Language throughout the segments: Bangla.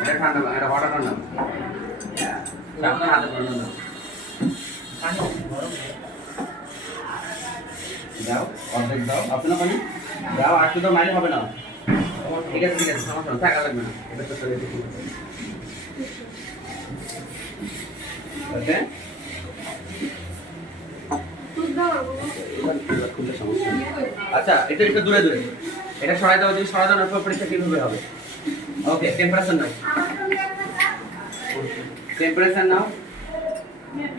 এটা ঠান্ডা এটা হট ঠান্ডা আপনার হাতে পড়ে না দাও অর্ধেক দাও আপনার পানি দাও আর তো মাইলে হবে না ঠিক আছে সমস্যা নেই টাকা লাগবে না এটা তো চলে যেতে ওকে আচ্ছা এটা একটু দূরে দূরে এটা সরাই দাও যদি সরাই দাও না পরীক্ষা কিভাবে হবে ওকে টেম্পারেচার নাও টেম্পারেচার নাও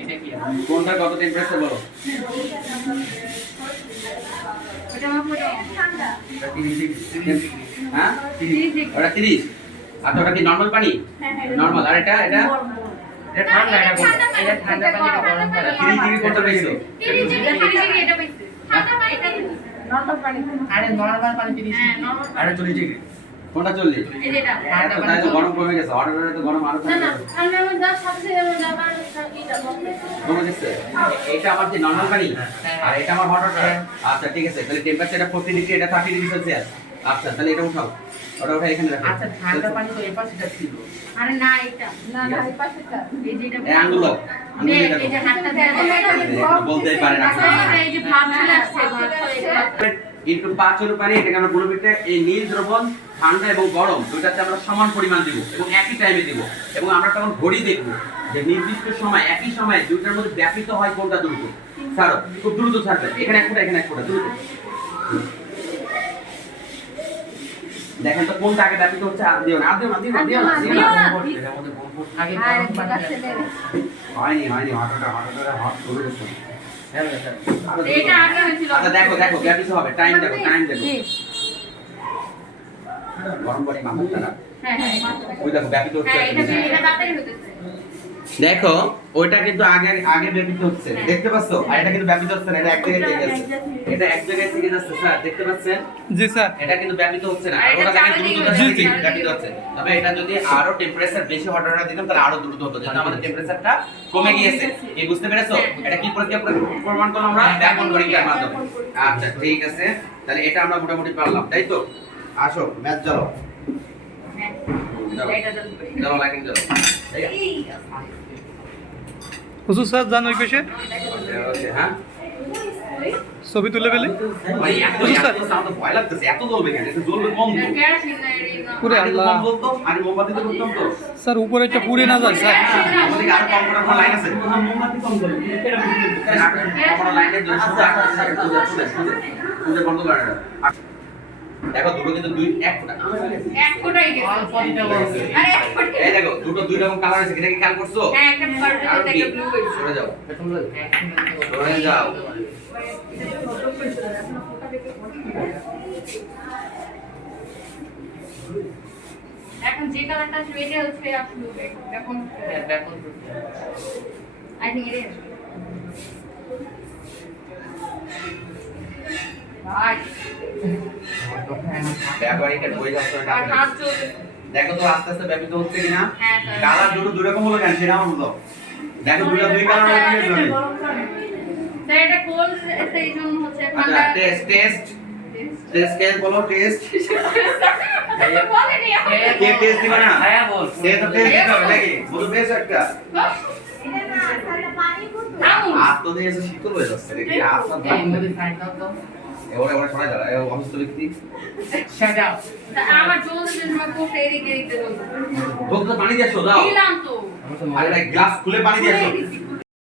এটা কি কোনটা কত টেম্পারেচার বলো এটা আমার ঠান্ডা হ্যাঁ ওটা 30 আচ্ছা ওটা কি নরমাল পানি নরমাল আর এটা এটা এটা ঠান্ডা এটা ঠান্ডা পানি গরম করা 30 ডিগ্রি কত পেয়েছো 30 ডিগ্রি এটা পাইছে ঠান্ডা পানি নরমাল পানি আরে নরমাল পানি 30 হ্যাঁ নরমাল আরে 40 ডিগ্রি কোনটা 40 এই যেটা ঠান্ডা পানি তো গরম কমে গেছে অর্ডারে তো গরম আরো না না ঠান্ডা মধ্যে যা সাথে যেমন যাবার এটা কমে গেছে এটা আমার যে নরমাল পানি আর এটা আমার হট ওয়াটার আচ্ছা ঠিক আছে তাহলে টেম্পারেচারটা 40 ডিগ্রি এটা 30 ডিগ্রি সেলসিয়াস আচ্ছা তাহলে এটা উঠাও ওটা উঠা এখানে রাখো আচ্ছা ঠান্ডা পানি তো এই পাশেটা ছিল আরে না এটা না এই পাশেটা এই যেটা এই আঙ্গুল এই যে হাতটা দেয়া বলতেই পারে না এই যে ভাব চলে আসছে ভাব চলে একটু 5 এর পানি এটাকে আমরা গ্লোবিটে এই নীল দ্রবণ ঠান্ডা এবং গরম দুইটাতে আমরা সমান পরিমাণ দিব এবং একই টাইমে দিব এবং আমরা তখন ঘড়ি দেখব যে নির্দিষ্ট সময় একই সময়ে দুইটার মধ্যে ব্যাপিত হয় কোনটা দ্রুত ছাড়ো খুব দ্রুত ছাড়বে এখানে এক ফোঁটা দ্রুত দেখেন তো কোনটা আগে ব্যাপিত হচ্ছে আর দিও না আগে গরম পানি হয়নি হট করে দিচ্ছি এটা আগে হয়েছিল আচ্ছা দেখো ব্যাপিত হবে টাইম দেখো গরম পানি মাথাটা না হ্যাঁ ওই দেখো ব্যাপিত হচ্ছে এটা তাড়াতাড়ি হতেছে দেখো ওইটা কিন্তু আগে ব্যাপিত হচ্ছে দেখতে পাচ্ছো আর এটা কিন্তু ব্যাপিত হচ্ছে না এটা এক জায়গায় থেকে যাচ্ছে এটা এক জায়গায় থেকে যাচ্ছে স্যার দেখতে পাচ্ছেন জি স্যার এটা কিন্তু ব্যাপিত হচ্ছে না ওটা থেকে দ্রুত ব্যাপিত হচ্ছে তবে এটা যদি আরো টেম্পারেচার বেশি হট ওয়াটার দিতাম তাহলে আরো দ্রুত হতো যেটা আমাদের টেম্পারেচারটা কমে গিয়েছে কি বুঝতে পেরেছো এটা কি পরীক্ষা প্রমাণ করলাম আমরা ব্যাপন পরীক্ষার মাধ্যমে আচ্ছা ঠিক আছে তাহলে এটা আমরা মোটামুটি পারলাম তাই তো আসো ম্যাচ জ্বালাও চলো লাইটিং জ্বালাও হুজুর স্যার জান ওই পেশে ওকে হ্যাঁ ছবি তুলে ফেলি ভাই এত সাউন্ড ভয় লাগতেছে এত জ্বলবে কেন এটা জ্বলবে কম তো কেরোসিন না এরিনা পুরে আল্লাহ কম বলতো আর মোমবাতি তো করতাম তো স্যার উপরে একটা পুড়ে না যায় স্যার আমাদের আর কম করার কোনো লাইন আছে মোমবাতি কম করে কোনো লাইনের জন্য শুধু বন্ধ করে না দেখো দুটো কিন্তু দুই এক ফোঁটা এক ফোঁটাই গেছে আরে এক ফোঁটা এই দেখো দুটো দুই রকম কালার আছে এটা কি খেয়াল করছো হ্যাঁ একটা পার্পল আর একটা ব্লু হইছে সরে যাও সরে যাও এখন যে কালারটা আসবে এটা হচ্ছে আসলে এখন আই থিং ইট ইজ ভাই ব্যবহারিকের বই যাচ্ছে আর হাত চলছে দেখো তো আস্তে আস্তে ব্যাপিত হচ্ছে কিনা হ্যাঁ স্যার কালার দুটো দুই রকম হলো কেন সেটা আমার বলো দেখো দুটো দুই কালার হয়ে গেছে স্যার এটা কোল্ড সেই জন্য হচ্ছে আচ্ছা ঠান্ডা টেস্ট বলো টেস্ট বলেনি কে টেস্ট দিবা না হ্যাঁ বল সে তো টেস্ট দিতে হবে নাকি বলো বেশ একটা হাত তো দিয়ে এসে শীতল হয়ে যাচ্ছে দেখি হাত না এই মুভি সাইড দাও তো এবারে সরাই দাঁড়া এই অসুস্থ ব্যক্তি শাট আপ আমার চলছে তোমার কোট এদিকে এদিকে ঢোক তো পানি দিয়ে আসো দাও দিলাম তো আরে গ্লাস খুলে পানি দিয়ে আসো